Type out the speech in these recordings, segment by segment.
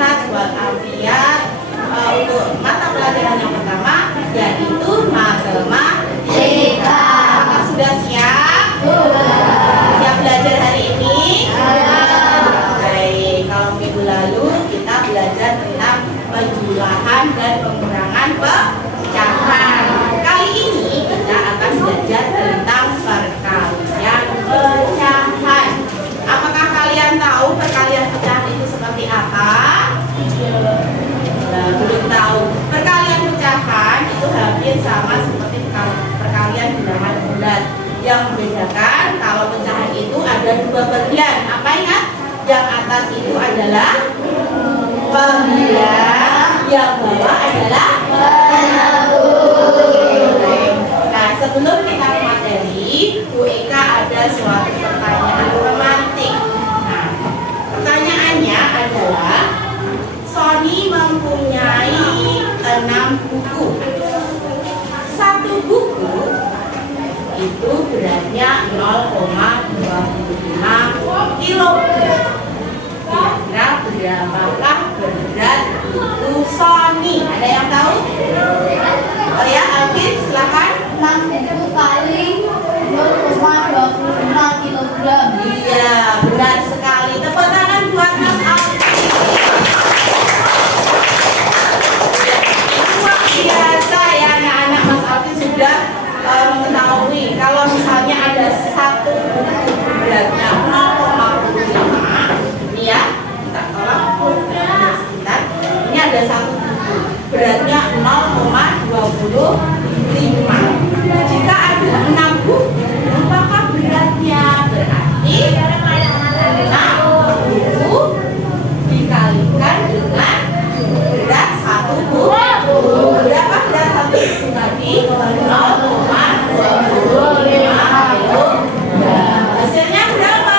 sehat walafiat. Untuk mata pelajaran yang pertama yaitu matematika. Apakah sudah siap? Siap belajar hari ini? Baik, kalau minggu lalu kita belajar tentang penjumlahan dan pengurangan pecahan. Kali ini kita akan belajar tentang perkalian pecahan. Apakah kalian tahu perkalian pecahan itu seperti apa? Belum tahu. Perkalian pecahan itu hampir sama seperti perkalian bilangan bulat. Yang membedakan kalau pecahan itu ada dua bagian. Apa ingat? Yang atas itu adalah pembilang, yang bawah adalah penabung. Nah, sebelum kita ke materi, Bu Eka ada suatu pertanyaan romantik. Nah, pertanyaannya adalah Sony mempunyai 6 buku. Satu buku itu beratnya 0,25 kg. Kira-kira berapakah berat buku Sony? Ada yang tahu? Oh ya, Alvin, silakan. 6 buku kali 0,25 kg. Iya, berat sekali. Tepuk tangan buat Mas Alvin. Luar biasa ya anak-anak. Mas Alvin sudah mengetahui kalau misalnya ada satu buku beratnya 0,25. Ini ya, kita tolong sebentar. Ini ada satu buku beratnya 0,25. Jika ada 6 buku, berapakah beratnya? Berarti 6 buku dikalikan dengan berat satu buku. Berapa berat satu buku tadi? 0,25 kg. Hasilnya berapa?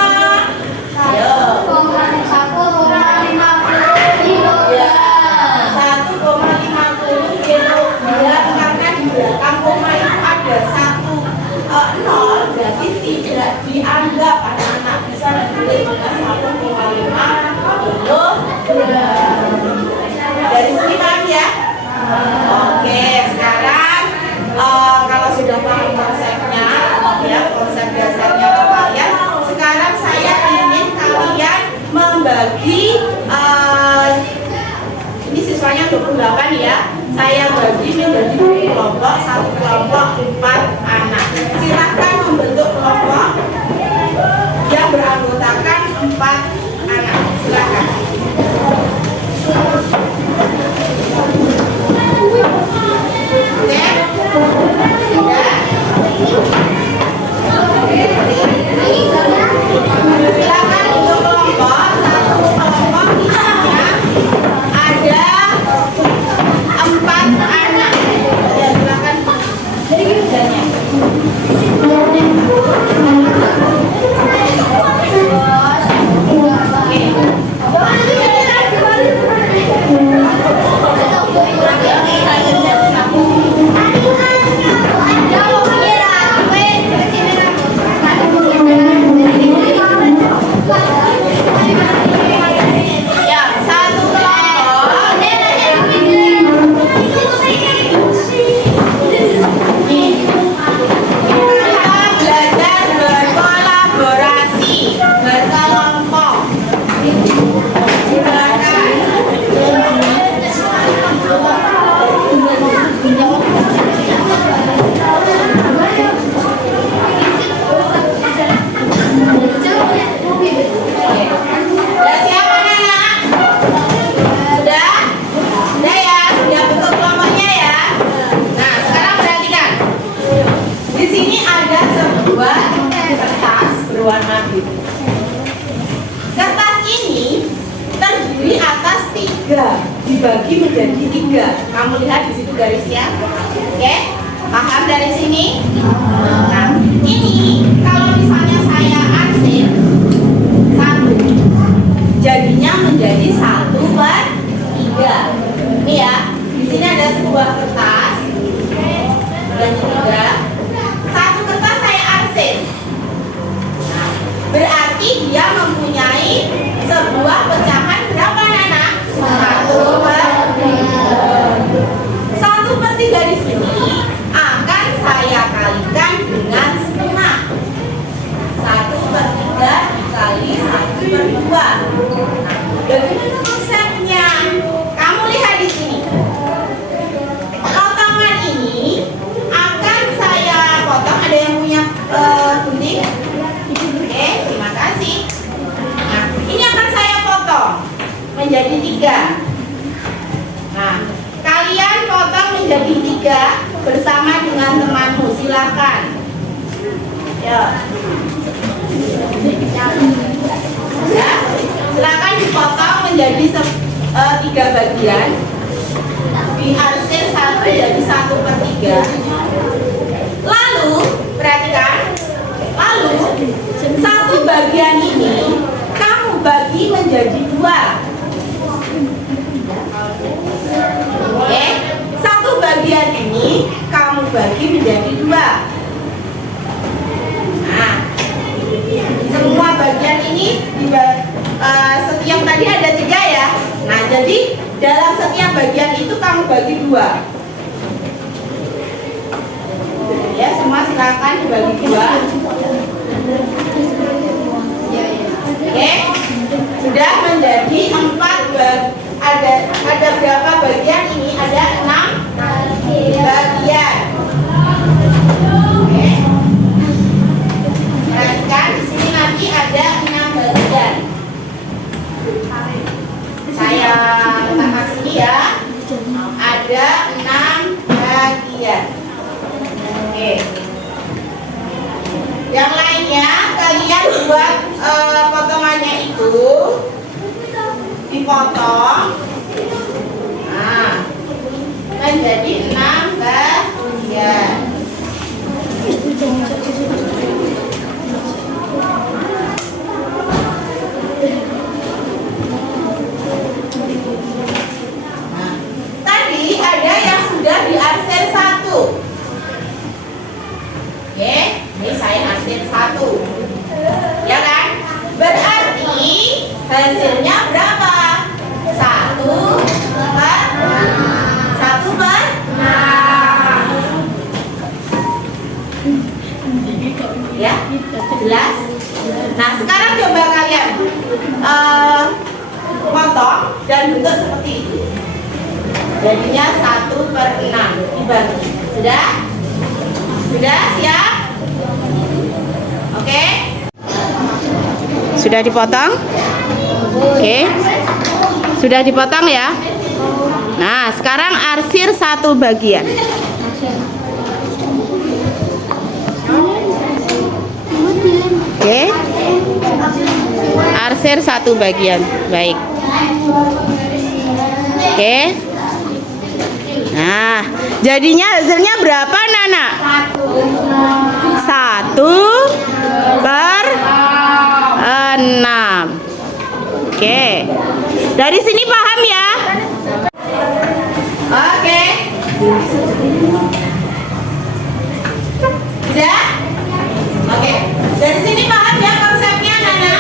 Ayo. 1,50 Ya, 1,50 kg. Karena di belakang koma itu ada satu nol, berarti tidak dianggap. Anak-anak bisa ditulis dengan 1,5 kg. Dari sini paham ya? Oke, sekarang kalau sudah paham konsepnya, ya konsep dasarnya kalian, sekarang saya ingin kalian membagi ini siswanya 28 ya. Saya bagi menjadi 2 kelompok, satu kelompok 4 anak. Silakan membentuk kelompok yang beranggotakan 4 anak. Silakan. Silakan untuk kelompok, satu kelompok isinya ada 4 anak. Ya, silakan. Jadi kerjanya. Ya, satu kelompok. Kita belajar berkolaborasi, berkelompok. Sudah siap anak-anak? Sudah? Sudah ya? Sudah bentuk kelompoknya ya? Nah, sekarang perhatikan. Di sini ada sebuah kertas berwarna biru. Kertas ini terdiri atas 3, dibagi menjadi 3. Kamu lihat di situ garisnya? Oke? Paham dari sini? Nah, ini kalau misalnya saya arsip 1, jadinya menjadi 1/3. Ini ya, di sini ada sebuah kertas dan 3. Satu kertas saya arsip. Nah, berarti dia mempunyai sebuah pecahan berapa anak? 1. menjadi 3. Nah, kalian potong menjadi 3 bersama dengan temanmu. Silakan. Ya. Ya, silakan dipotong menjadi 3 bagian. Diarsir 1 jadi 1/3. Lalu perhatikan, lalu 1 bagian ini kamu bagi menjadi 2. Oke, 1 bagian ini kamu bagi menjadi 2. Nah, semua bagian ini setiap tadi ada 3 ya. Nah, jadi dalam setiap bagian itu kamu bagi 2. Ya, semua silakan dibagi 2. Oke, sudah menjadi 4 ada berapa bagian ini? Ada 6 bagian. Oke. Perhatikan di sini nanti ada 6 bagian. Saya letakkan sini ya. Ada 6 bagian. Oke. Yang lainnya kalian buat potongannya itu dipotong. Nah, menjadi 6 bagian. Nah, tadi ada yang sudah diarsir 1. Oke, ini saya arsir 1. Ya kan? Berarti hasilnya berapa? 1/6. Ya, jelas. Nah, sekarang coba kalian potong dan bentuk seperti itu. Jadinya 1/6 dibagi. Sudah? Sudah siap? Oke? Sudah dipotong? Oke. Sudah dipotong ya? Nah, sekarang arsir 1 bagian. Oke. Arsir 1 bagian. Baik. Oke. Nah, jadinya hasilnya berapa, Nana? 1/6. Oke. Dari sini paham ya? Oke. Sudah? Oke. Dari sini paham ya konsepnya, Nana?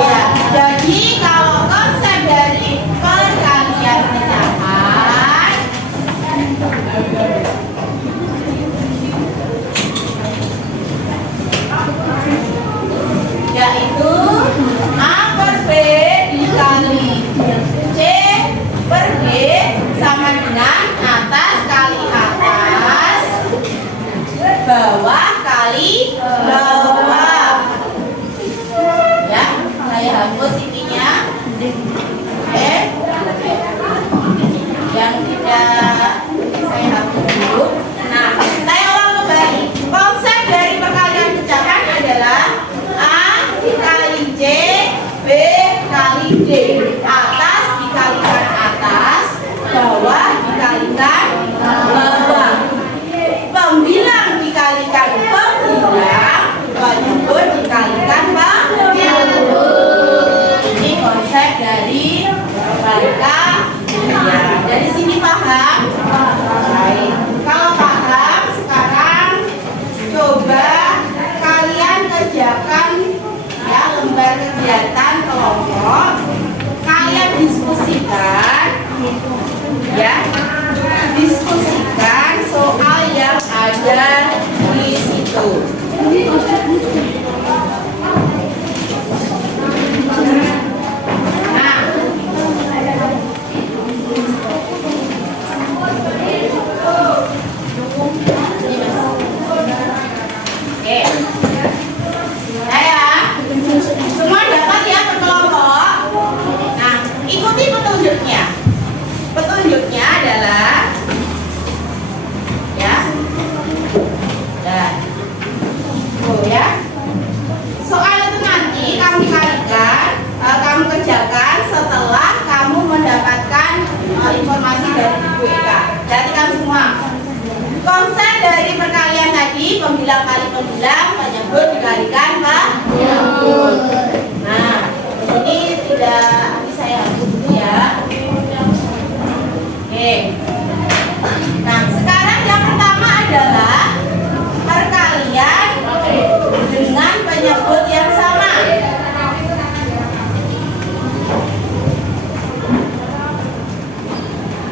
Iya. Jadi kalau konsep dari perkalian pecahan yaitu A per B dikali C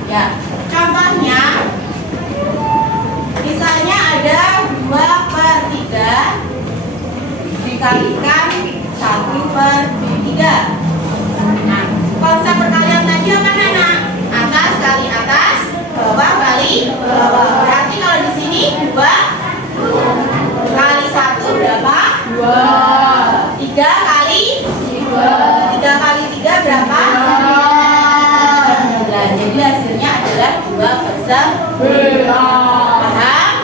Ya, contohnya misalnya ada 2/3 dikalikan 1/3. Nah, konsep perkalian tadi apa anak? Atas kali atas, bawah kali bawah. Berarti kalau di sini 2 kali 1 berapa? 2. 3 kali 3 kali 3 berapa? 9. Jadi hasilnya adalah 2/9. Paham?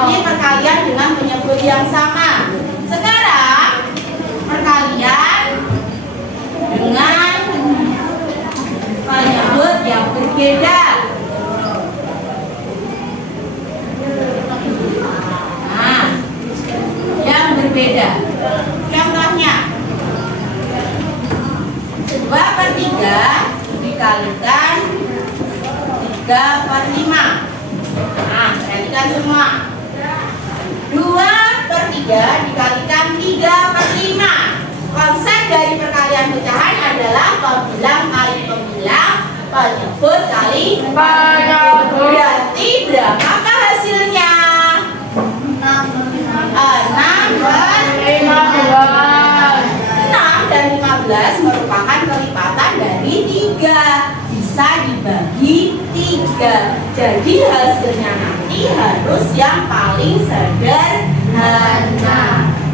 Jadi perkalian dengan penyebut yang sama. Sekarang perkalian dengan penyebut yang berbeda. Nah, yang berbeda. Contohnya 2/3 dikalikan 3/5. Nah, perhatikan semua. 2/3 dikalikan 3/5. Konsep dari perkalian pecahan adalah pembilang kali pembilang, penyebut kali penyebut. Berarti berapakah hasilnya? 6 dan 15 merupakan kelipatan dari 3. Bisa dibagi 3. Jadi hasilnya nanti harus yang paling sederhana.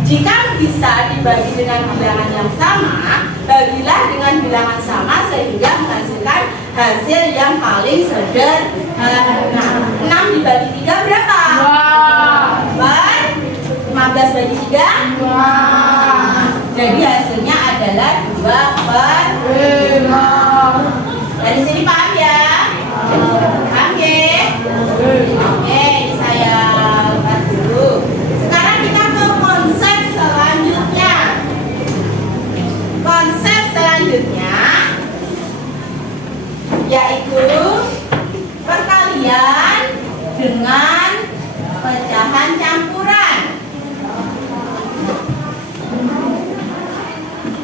Jika bisa dibagi dengan bilangan yang sama, bagilah dengan bilangan sama sehingga menghasilkan hasil yang paling sederhana. 6 dibagi 3 berapa? 15 bagi 3? Jadi hasilnya adalah 2/5. Dari sini paham ya? Paham ya? Oke, saya lihat dulu. Sekarang kita ke konsep selanjutnya. Konsep selanjutnya yaitu perkalian dengan pecahan campuran.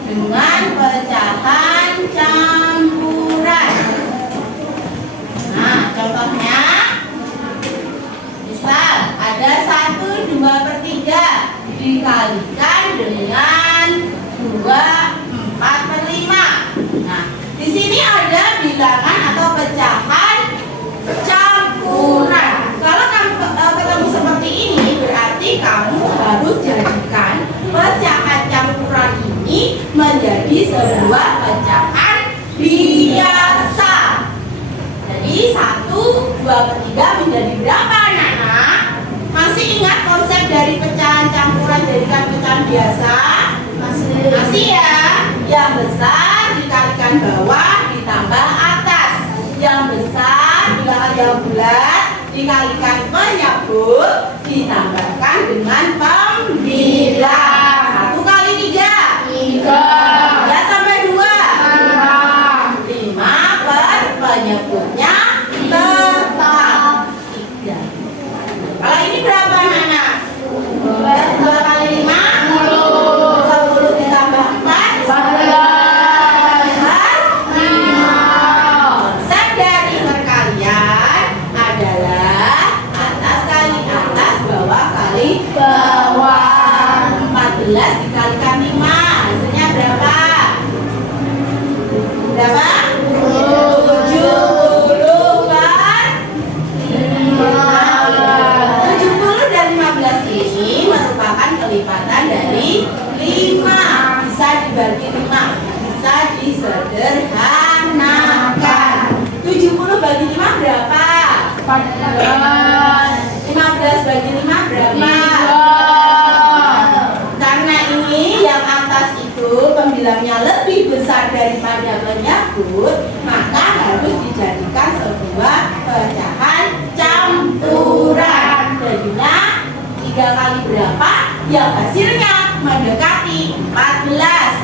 Dengan pecahan campuran. Nah, contohnya misal ada 1/2/3 dikalikan dengan 2/4/5. Nah, di sini ada bilangan atau pecahan campuran. Kalau kamu ketemu seperti ini, berarti kamu harus jadikan pecahan campuran ini menjadi sebuah pecahan biasa. Jadi 1/2/3 menjadi berapa anak-anak? Masih ingat konsep dari pecahan campuran jadikan pecahan biasa? Masih ya? Yang besar dikalikan bawah ditambah atas. Yang besar bilangan yang bulat dikalikan penyebut ditambahkan dengan pembilang. 1 kali 3 3 tambah 2 5 per penyebutnya tetap 3. Kalau ini berapa anak? 2 kali 5 10 ditambah 4 konsep dari perkalian adalah atas kali atas, bawah kali bawah. 14 dikalikan 5 hasilnya berapa? Berapa? 70 per 70 dan 15 ini merupakan kelipatan dari 5. Bisa dibagi 5, bisa disederhanakan. 70 bagi 5 berapa? 15 bagi 5 berapa? Karena ini yang atas itu pembilangnya lebih besar daripada penyebut, maka harus dijadikan sebuah pecahan campuran. Jadinya 3 kali berapa? Yang hasilnya mendekati 14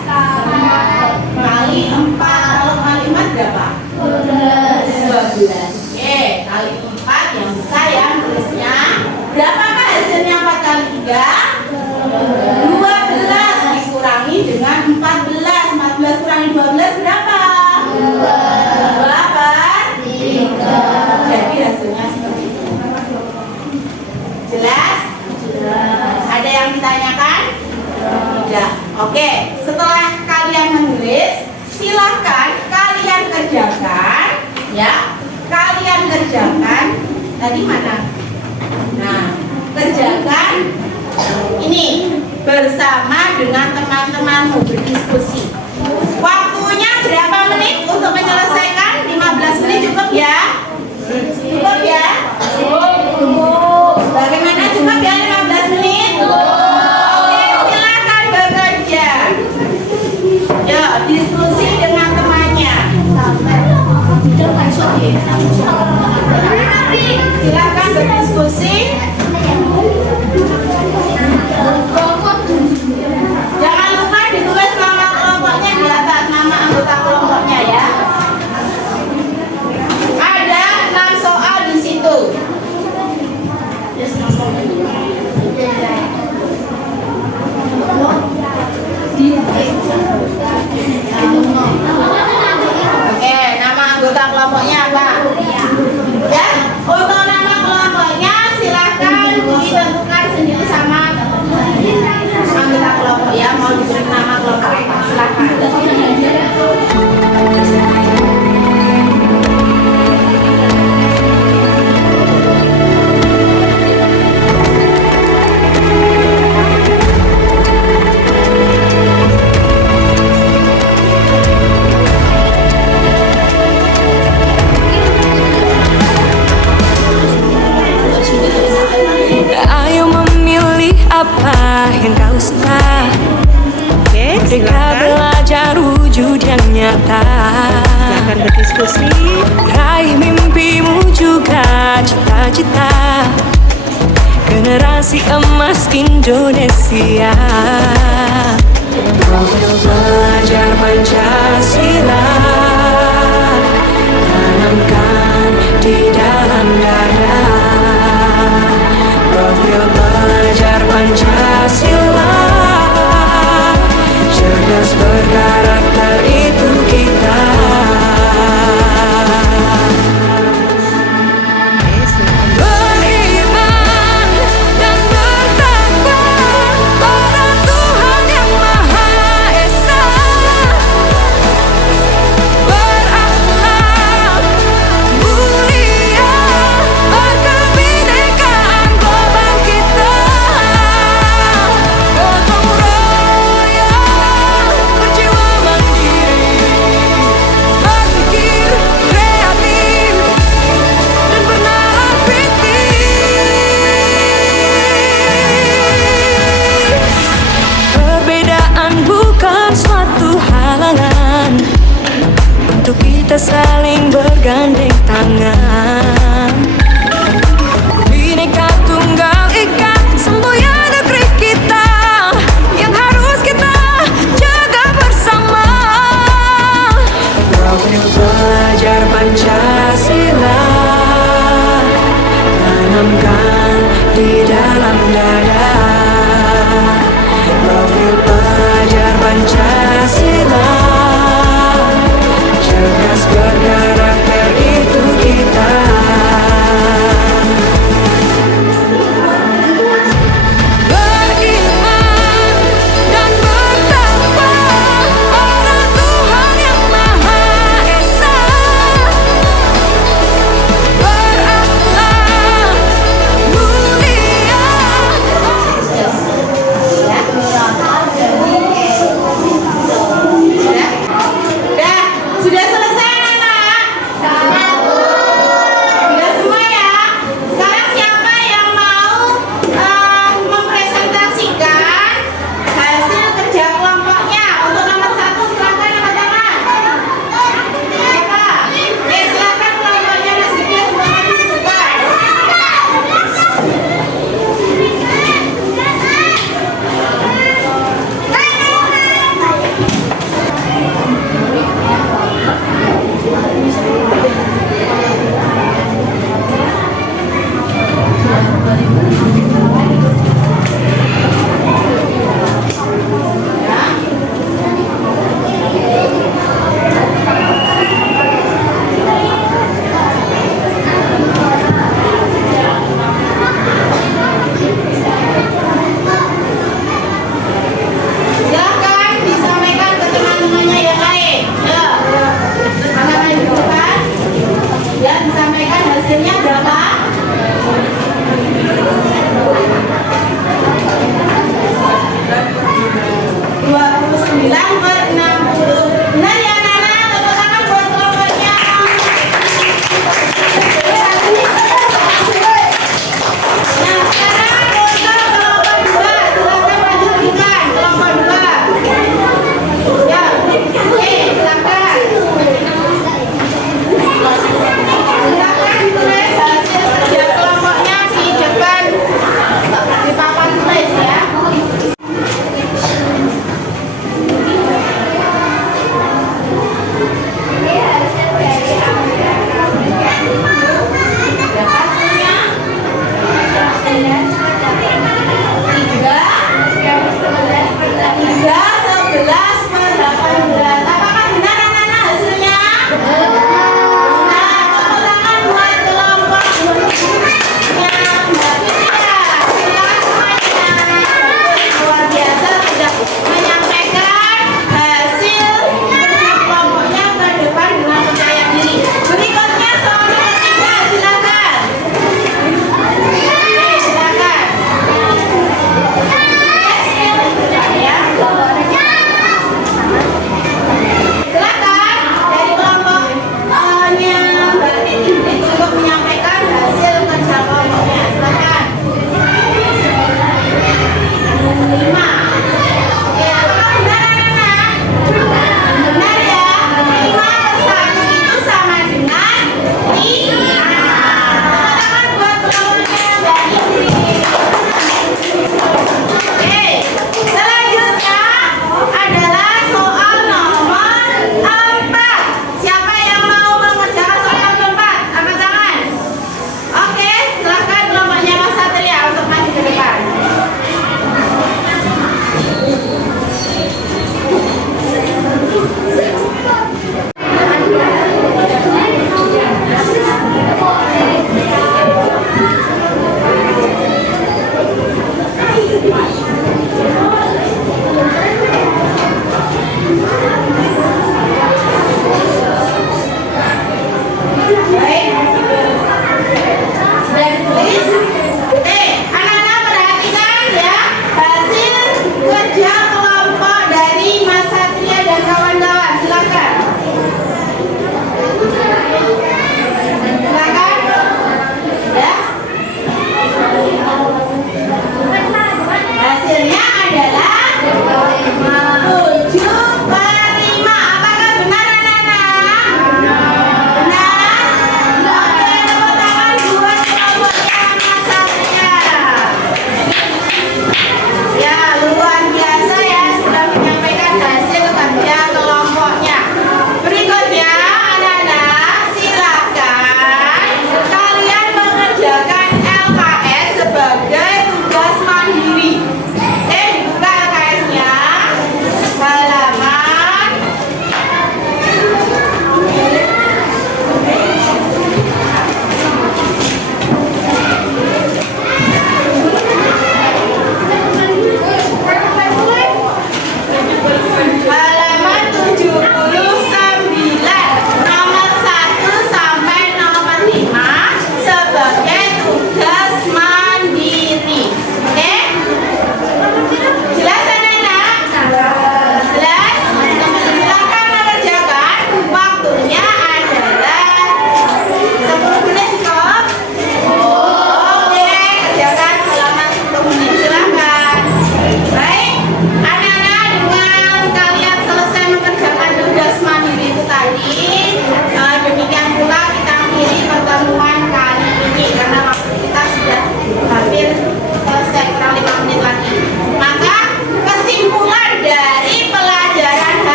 kali 4. Kalau kali 4 berapa? 12. Oke, kali 4 yang besar ya tulisnya. Berapakah hasilnya 4 kali 3? 12 dikurangi dengan 14. 14 kurangi 12 berapa? 2 per tadi mana? Nah, kerjakan ini bersama dengan teman-temanmu berdiskusi. Waktunya berapa menit untuk menyelesaikan? 15 menit cukup ya? Cukup ya? Bagaimana cukup ya 15 menit? Oke, silakan bekerja. Ya, diskusi dengan temannya. Silakan berdiskusi. Jangan lupa ditulis nama kelompoknya di atas, nama anggota kelompoknya ya. Ada 6 soal di situ. Oke, nama anggota kelompoknya apa? Ya, untuk nama kelompoknya silakan ditentukan sendiri sama anggota kelompok ya. Mau diberi nama kelompok apa? Silakan. Ayo memilih apa yang kau suka. Mereka belajar wujud yang nyata. Silakan berdiskusi. Raih mimpimu juga cita-cita. Generasi emas Indonesia. Profil belajar Pancasila tanamkan di dalam dada. Profil belajar Pancasila, cerdas berkarakter itu kita. Beriman dan bertakwa pada Tuhan yang Maha Esa. Berakhlak mulia, berkebinekaan global kita. Gotong royong, berjiwa mandiri, berpikir kreatif dan bernalar kritis. Perbedaan bukan suatu halangan untuk kita saling bergandeng tangan.